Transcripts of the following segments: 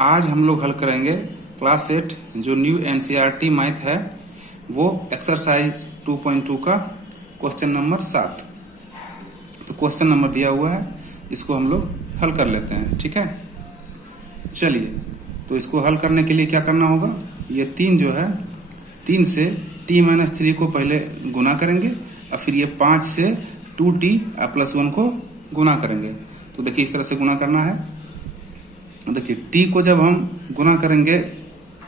आज हम लोग हल करेंगे क्लास 8 जो न्यू एनसीईआरटी मैथ है वो एक्सरसाइज 2.2 का क्वेश्चन नंबर 7। तो क्वेश्चन नंबर दिया हुआ है, इसको हम लोग हल कर लेते हैं। ठीक है, चलिए। तो इसको हल करने के लिए क्या करना होगा, ये 3 जो है 3 से t-3 को पहले गुना करेंगे और फिर ये 5 से 2t प्लस 1 को गुना करेंगे। तो देखिए इस तरह से गुना करना है। देखिए t को जब हम गुना करेंगे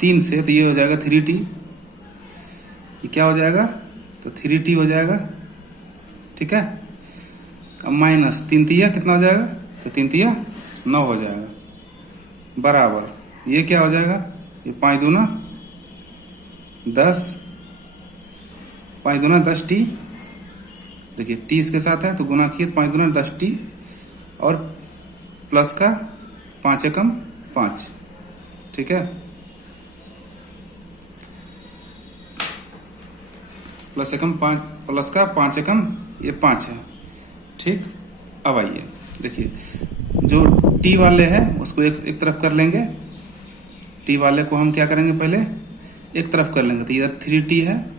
3 से तो ये हो जाएगा 3t। ये क्या हो जाएगा, तो 3t हो जाएगा। ठीक है, अब माइनस 3 तिया कितना हो जाएगा, तो 3 तिया 9 हो जाएगा, बराबर ये क्या हो जाएगा, ये 5 दूना 10, 5 दूना 10t। देखिए t इसके साथ है तो गुना किए तो 5 दूना 10t और प्लस का 5 एकम 5। ठीक है, प्लस एकम 5 प्लस का 5 एकम ये 5 है। ठीक, अब आइए देखिए जो t वाले हैं उसको एक तरफ कर लेंगे। t वाले को हम क्या करेंगे, पहले एक तरफ कर लेंगे। तो ये 3t है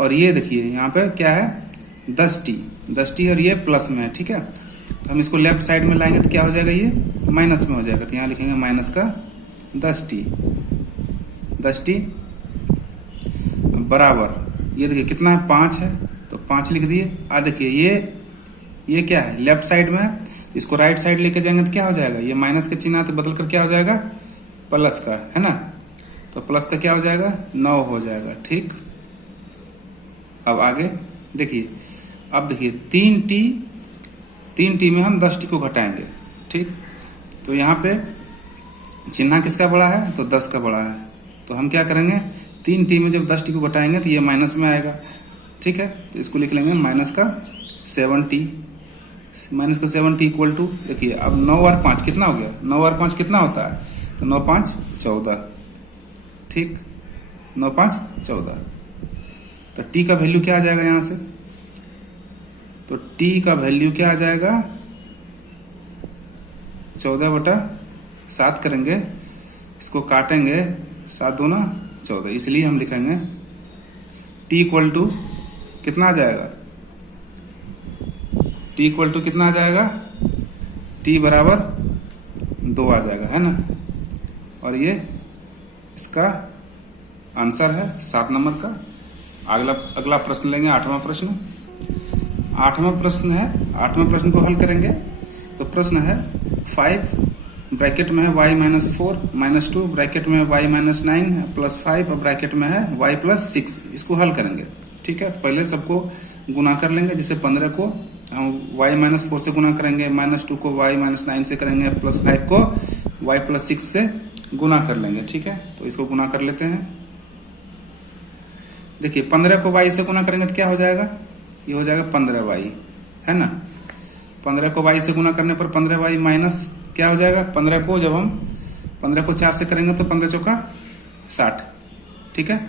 और ये देखिए यहाँ पे क्या है 10t और ये प्लस में है। ठीक है, तो हम इसको लेफ्ट साइड में लाएंगे तो क्या हो जाएगा, ये माइनस में हो जाएगा। तो यहाँ लिखेंगे माइनस का 10t बराबर ये देखिए कितना है 5 है तो 5 लिख दिए। आ देखिए ये क्या है लेफ्ट साइड में है, इसको राइट साइड लेके जाएंगे तो क्या हो जाएगा, ये माइनस का चिन्ह तो बदल कर क्या हो जाएगा प्लस का, है ना। तो प्लस का क्या हो जाएगा 9 हो जाएगा। ठीक, अब आगे देखिए, अब देखिए 3t में हम 10t को घटाएंगे। ठीक, तो यहाँ पे चिन्ह किसका बड़ा है, तो 10 का बड़ा है। तो हम क्या करेंगे 3t में जब 10t को घटाएंगे तो ये माइनस में आएगा। ठीक है, तो इसको लिख लेंगे माइनस का 7t इक्वल टू, देखिए अब 9 और 5 कितना हो गया, 9 और 5 कितना होता है, तो 9 5 14। ठीक, 9 5 14। तो t का वैल्यू क्या आ जाएगा यहां से, तो t का वैल्यू क्या आ जाएगा 14/7 करेंगे, इसको काटेंगे 7 दूना 14, इसलिए हम लिखेंगे t इक्वल टू कितना आ जाएगा, t इक्वल टू कितना आ जाएगा, t बराबर 2 आ जाएगा, है ना। और ये इसका आंसर है 7 नंबर का। अगला प्रश्न लेंगे 8वां प्रश्न। 8वां प्रश्न है, 8वें प्रश्न को हल करेंगे। तो प्रश्न है 5 ब्रैकेट में है y-4 -2 ब्रैकेट में है y-9 प्लस 5 और ब्रैकेट में है y+6। इसको हल करेंगे। ठीक है, तो पहले सबको गुना कर लेंगे। जैसे 15 को हम y-4 से गुना करेंगे, -2 को y-9 से करेंगे, प्लस 5 को y+6 से गुना कर लेंगे। ठीक है, तो इसको गुना कर लेते हैं। देखिए 15 को y से गुना करेंगे तो क्या हो जाएगा, ये हो जाएगा 15y, है ना। 15 को y से गुना करने पर 15y माइनस क्या हो जाएगा, 15 को जब हम 15 को 4 से करेंगे तो 15 चौका 60। ठीक है,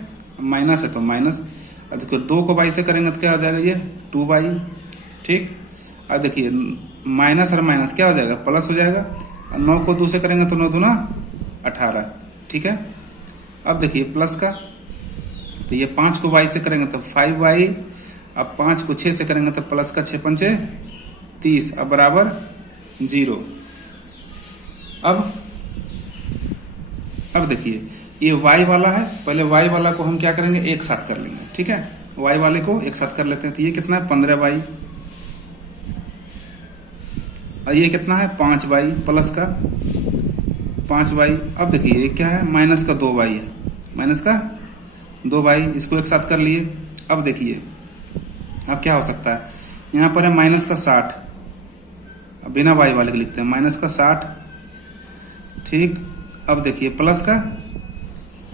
माइनस है तो माइनस। अब देखो 2 को y से करेंगे तो क्या हो जाएगा, ये 2y। ठीक, अब देखिए माइनस और माइनस क्या हो जाएगा, प्लस हो जाएगा। और 9 को 2 से करेंगे तो 9 दूना 18। ठीक है, अब देखिए प्लस का, तो ये 5 को y से करेंगे तो 5y, अब 5 को 6 से करेंगे तो प्लस का 6 पंचे 30 अब बराबर 0। अब देखिए ये y वाला है, पहले y वाला को हम क्या करेंगे एक साथ कर लेंगे। ठीक है, y वाले को एक साथ कर लेते हैं। तो ये कितना है 15y और ये कितना है 5y प्लस का 5y। अब देखिए ये क्या है माइनस का 2y है, माइनस का 2y, इसको एक साथ कर लिए। अब देखिए अब क्या हो सकता है, यहाँ पर है माइनस का 60, अब बिना y वाले के लिखते हैं माइनस का 60। ठीक, अब देखिए प्लस का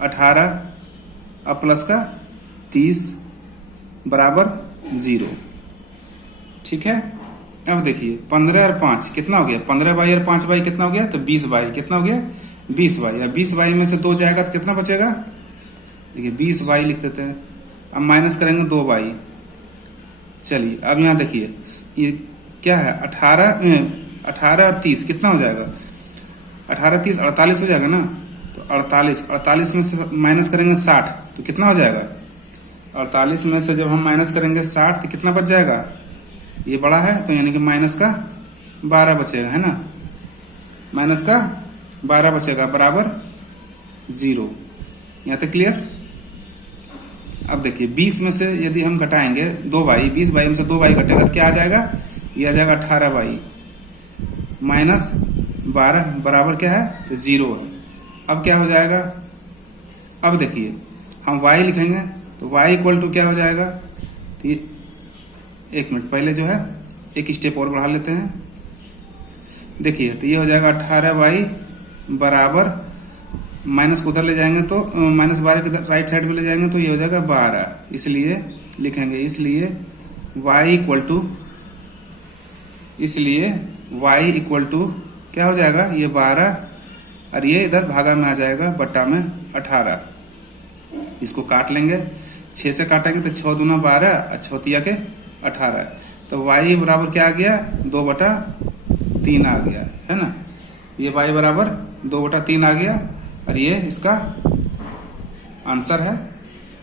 18 अब प्लस का 30 बराबर 0। ठीक है, अब देखिए 15 और 5 कितना हो गया, 15y और 5y कितना हो गया, तो 20y कितना हो गया 20y। या 20y में से 2 जाएगा तो कितना बचेगा, देखिए 20y लिख देते हैं। अब माइनस करेंगे 2y। चलिए अब यहाँ देखिए ये क्या है 18 और 30 कितना हो जाएगा, 18 30 48 हो जाएगा ना। तो 48 में से माइनस करेंगे 60 तो कितना हो जाएगा? 48 में से जब हम माइनस करेंगे 60 तो कितना बच जाएगा? ये बड़ा है तो यानी कि माइनस का 12 बचेगा, है ना। माइनस का 12 बचेगा बराबर 0। यहाँ तक क्लियर? अब देखिए 20 में से यदि हम घटाएंगे 2y, 20y में से 2y घटेगा तो क्या आ जाएगा? ये आ जाएगा 18y माइनस 12 बराबर क्या है? तो 0 है। अब क्या हो जाएगा? अब देखिए हम y लिखेंगे तो y इक्वल टू क्या हो जाएगा? तो ये 1 मिनट पहले जो है एक स्टेप और बढ़ा लेते हैं। देखिए तो ये हो जाएगा 18y बराबर, माइनस को उधर ले जाएंगे तो माइनस 12 की राइट साइड में ले जाएंगे तो ये हो जाएगा 12। इसलिए लिखेंगे, इसलिए y इक्वल टू क्या हो जाएगा? ये 12 और ये इधर भागा में आ जाएगा बट्टा में 18। इसको काट लेंगे, 6 से काटेंगे तो 6 दूना 12 और 6 तिया के 18। तो y बराबर क्या आ गया? 2/3 आ गया, है ना। ये y बराबर 2/3 आ गया और ये इसका आंसर है।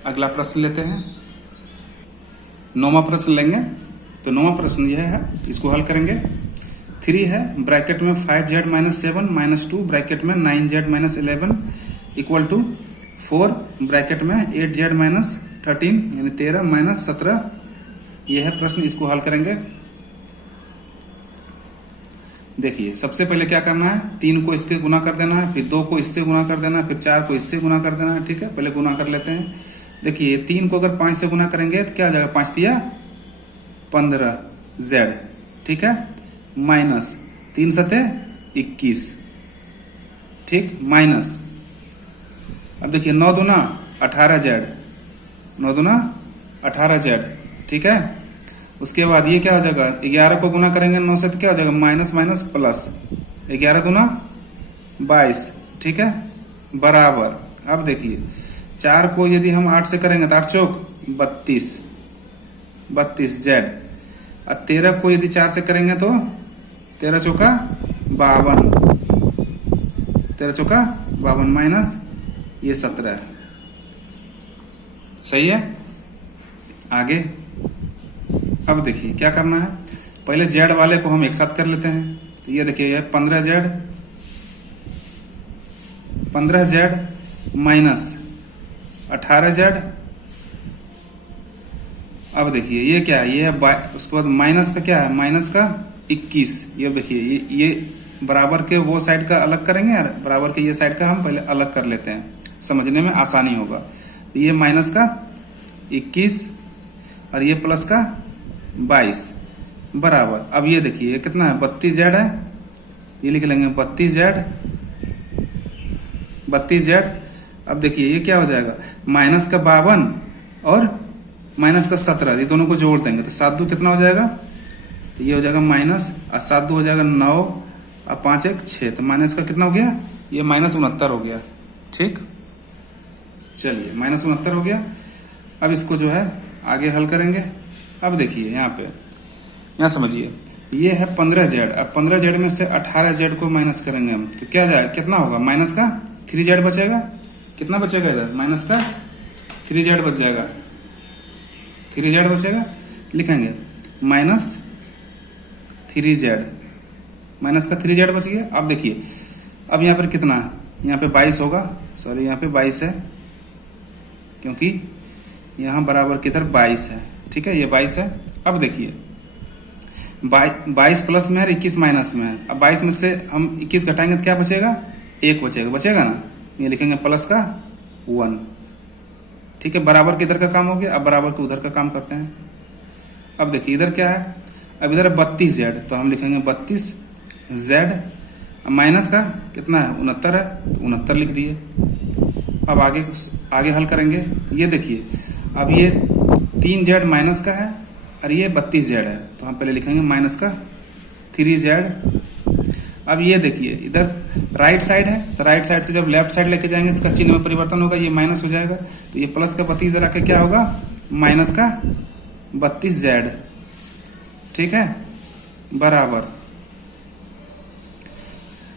अगला प्रश्न लेते हैं, 9वां प्रश्न लेंगे। तो 9वां प्रश्न यह है, इसको हल करेंगे। 3 है ब्रैकेट में 5z - 7 - 2 ब्रैकेट में 9z - 11 इक्वल टू 4 ब्रैकेट में 8z - 13 यानी 13 - 17। यह है प्रश्न, इसको हल करेंगे। देखिए सबसे पहले क्या करना है? 3 को इसके गुना कर देना है, फिर 2 को इससे गुना कर देना है, फिर 4 को इससे गुना कर देना है। ठीक है, पहले गुना कर लेते हैं। देखिए 3 को अगर 5 से गुना करेंगे तो क्या हो जाएगा? 5 तिया 15z, ठीक है, माइनस 3 सते 21, ठीक, माइनस अब देखिए 9 दूना 18z, 9 दूना 18z, ठीक है। उसके बाद ये क्या हो जाएगा? 11 को गुना करेंगे 9 से तो क्या हो जाएगा? माइनस माइनस प्लस, 11 दूना 22, ठीक है, बराबर। अब देखिए 4 को यदि हम 8 से करेंगे तो 8 चौक 32 जेड, और 13 को यदि 4 से करेंगे तो 13 चौका 52, 13 चौका 52 माइनस ये 17। सही है। आगे अब देखिए क्या करना है? पहले जेड वाले को हम एक साथ कर लेते हैं। तो ये देखिए 15z माइनस 18z। अब देखिए ये क्या है? ये है उसके बाद माइनस का क्या है? माइनस का 21। ये देखिए ये बराबर के वो साइड का अलग करेंगे और बराबर के ये साइड का हम पहले अलग कर लेते हैं, समझने में आसानी होगा। ये माइनस का 21 और ये प्लस का 22 बराबर। अब ये देखिए कितना है? 32z है, ये लिख लेंगे 32z। अब देखिए ये क्या हो जाएगा? माइनस का 52 और माइनस का 17, ये दोनों को जोड़ देंगे तो 7 2 कितना हो जाएगा? तो ये हो जाएगा माइनस, और 7 2 हो जाएगा 9 और 5 1 6, तो माइनस का कितना हो गया? ये -69 हो गया। ठीक, चलिए -69 हो गया। अब इसको जो है आगे हल करेंगे। अब देखिए यहाँ समझिए, ये है 15z। अब 15z में से 18z को माइनस करेंगे हम तो क्या जाएगा? कितना होगा? माइनस का 3z बचेगा। कितना बचेगा इधर? माइनस का 3z बच जाएगा, 3z बचेगा। लिखेंगे माइनस 3z, माइनस का 3z बच गया। अब देखिए अब यहाँ पर कितना है? यहाँ पे 22 होगा, सॉरी यहाँ पे 22 है क्योंकि यहाँ बराबर किधर 22 है, ठीक है, ये 22 है। अब देखिए 22 प्लस में है, 21 माइनस में है। अब 22 में से हम 21 घटाएंगे तो क्या बचेगा? 1 बचेगा ना। ये लिखेंगे प्लस का 1, ठीक है। बराबर के इधर का काम हो गया, अब बराबर के उधर का काम करते हैं। अब देखिए इधर क्या है? अब इधर है 32z, तो हम लिखेंगे 32z। माइनस का कितना है? 69 है, तो 69 लिख दिए। अब आगे हल करेंगे। ये देखिए अब ये 3z माइनस का है और ये 32z है, तो हम पहले लिखेंगे माइनस का 3z। अब ये देखिए इधर राइट साइड है, तो राइट साइड से जब लेफ्ट साइड लेके जाएंगे इसका चिन्ह में परिवर्तन होगा, ये माइनस हो जाएगा। तो ये प्लस का 32 इधर आके क्या होगा? माइनस का 32z, ठीक है, बराबर।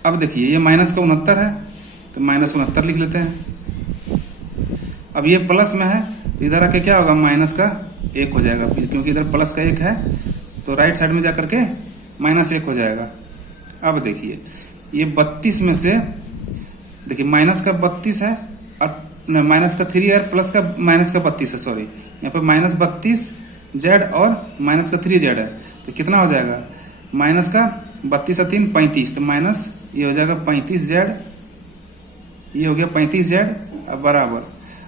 अब देखिए ये माइनस का 69 है, तो माइनस 69 लिख लेते हैं। अब ये प्लस में है तो इधर आके क्या होगा, माइनस का 1 हो जाएगा, क्योंकि इधर प्लस का 1 है तो राइट साइड में जाकर के -1 हो जाएगा। अब देखिए ये 32 में से, देखिए माइनस का 32 है और माइनस का 3 और प्लस का माइनस का 32 है, सॉरी यहाँ पर -32 जेड और माइनस का 3 जेड है, तो कितना हो जाएगा, माइनस का 32 और 3 35, तो माइनस ये हो जाएगा 35 जेड, ये हो गया 35 जेड अब बराबर।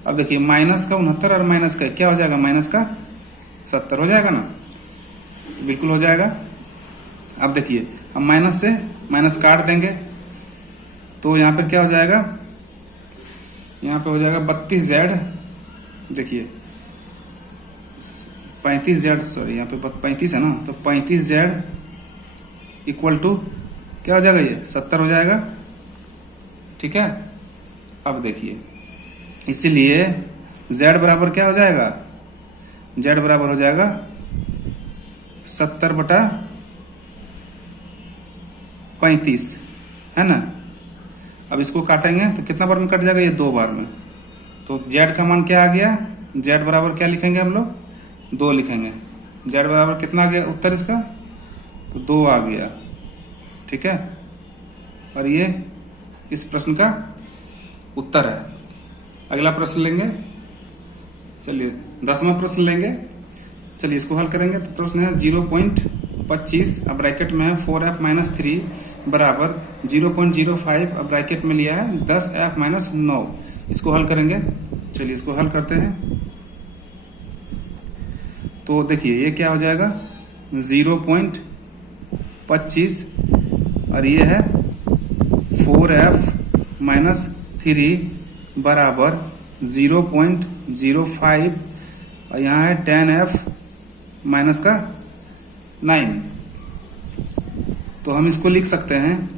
अब देखिए माइनस का 69 और माइनस का क्या हो जाएगा, माइनस का 70 हो जाएगा ना, बिल्कुल हो जाएगा। अब देखिए हम माइनस से माइनस काट देंगे तो यहाँ पे क्या हो जाएगा, यहाँ पे हो जाएगा 32 जेड, देखिए 35 जेड, सॉरी यहाँ पे 35 है ना, तो 35 जेड इक्वल टू क्या हो जाएगा, ये 70 हो जाएगा। ठीक है, अब देखिए इसीलिए z बराबर क्या हो जाएगा, z बराबर हो जाएगा 70/35, है ना। अब इसको काटेंगे तो कितना बार में कट जाएगा, ये 2 बार में। तो z का मान क्या आ गया, z बराबर क्या लिखेंगे हम लोग, 2 लिखेंगे। z बराबर कितना आ गया उत्तर इसका, तो 2 आ गया। ठीक है, और ये इस प्रश्न का उत्तर है। अगला प्रश्न लेंगे, चलिए 10वां प्रश्न लेंगे। चलिए इसको हल करेंगे। तो प्रश्न है 0.25, अब ब्रैकेट में है 4f-3 बराबर 0.05, अब ब्रैकेट में लिया है 10f-9। इसको हल करेंगे। चलिए इसको हल करते हैं। तो देखिए ये क्या हो जाएगा, 0.25 और ये है 4f-3 बराबर 0.05 और यहाँ है 10f-9। तो हम इसको लिख सकते हैं,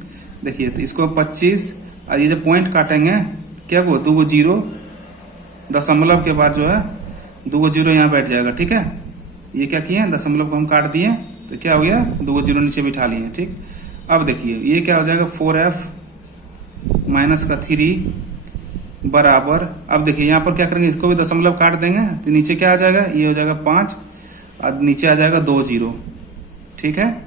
देखिए तो इसको 25 और ये जब पॉइंट काटेंगे क्या वो 2 जीरो, दशमलव के बाद जो है 2 जीरो यहाँ बैठ जाएगा। ठीक है, ये क्या किए, दशमलव को हम काट दिए तो क्या हो गया, 2 जीरो नीचे बिठा लिए। ठीक, अब देखिए ये क्या हो जाएगा, 4f-3 बराबर, अब देखिए यहाँ पर क्या करेंगे, इसको भी दशमलव काट देंगे तो नीचे क्या आ जाएगा, ये हो जाएगा 5 और नीचे आ जाएगा 2 जीरो। ठीक है,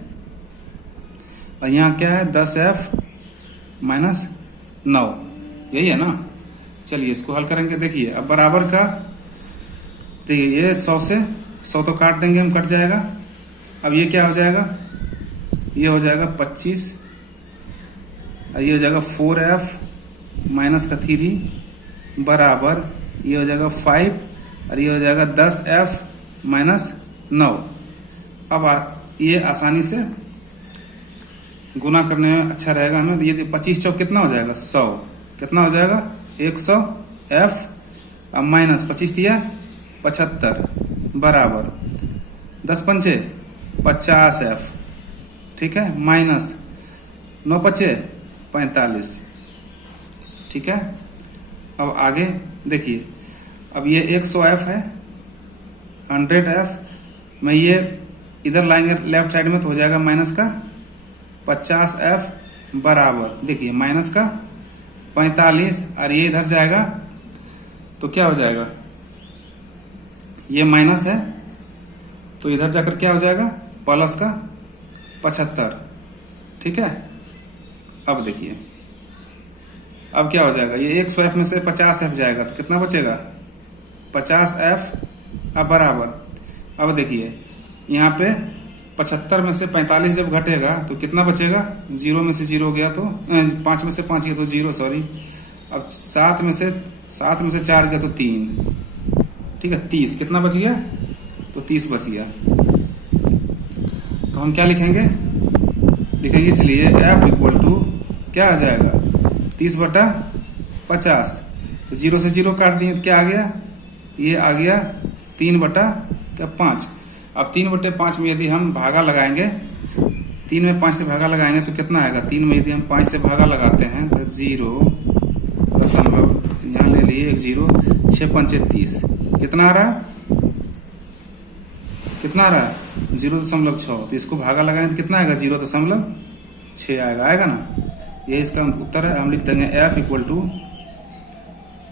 और यहाँ क्या है 10f-9, यही है ना। चलिए इसको हल करेंगे। देखिए अब बराबर का, देखिए ये 100 से 100 तो काट देंगे हम, कट जाएगा। अब ये क्या हो जाएगा, ये हो जाएगा 25 और ये हो जाएगा 4f-3 बराबर, ये हो जाएगा 5 और ये हो जाएगा 10f-9। अब ये आसानी से गुना करने में अच्छा रहेगा हमें। तो ये 25 चौक कितना हो जाएगा, 100, कितना हो जाएगा 100 f अब माइनस 25 दिया 75 बराबर 10 पंचे 50 f। ठीक है, माइनस 9 पचे 45। ठीक है, अब आगे देखिए, अब ये 100 f है, 100 f में ये इधर लाएंगे लेफ्ट साइड में तो हो जाएगा माइनस का 50 f बराबर, देखिए माइनस का 45 और ये इधर जाएगा तो क्या हो जाएगा, ये माइनस है तो इधर जाकर क्या हो जाएगा, प्लस का 75। ठीक है, अब देखिए अब क्या हो जाएगा, ये 100 f में से 50 f जाएगा तो कितना बचेगा 50 f अब बराबर। अब देखिए यहाँ पे 75 में से 45 जब घटेगा तो कितना बचेगा, 0 में से 0 गया तो 5 में से 5 गया तो 0, सॉरी। अब 7 में से 4 गया तो 3। ठीक है, 30 कितना बच गया, तो 30 बच गया। तो हम क्या लिखेंगे, इसलिए f इक्वल टू क्या आ जाएगा 30/50। तो 0 से 0 काट दिए तो क्या आ गया, ये आ गया 3/5। अब 3/5 में यदि हम भागा लगाएंगे, 3 में 5 से भागा लगाएंगे तो कितना आएगा, 3 में यदि हम 5 से भागा लगाते हैं तो 0 दशमलव यहाँ ले लिए 1 0, 6 पंचे 30, कितना आ रहा है, 0.6। तो इसको भागा लगाएंगे तो कितना आएगा, 0.6 आएगा ना। ये इसका उत्तर है। हम लिख देंगे F इक्वल टू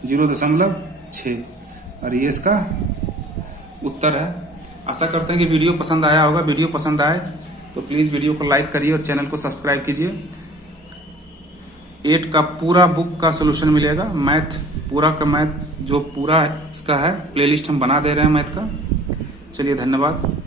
0.6 और ये इसका उत्तर है। आशा करते हैं कि वीडियो पसंद आया होगा। वीडियो पसंद आए तो प्लीज वीडियो को लाइक करिए और चैनल को सब्सक्राइब कीजिए। 8 का पूरा बुक का सोल्यूशन मिलेगा। मैथ पूरा का मैथ जो पूरा इसका है प्लेलिस्ट हम बना दे रहे हैं मैथ का। चलिए धन्यवाद।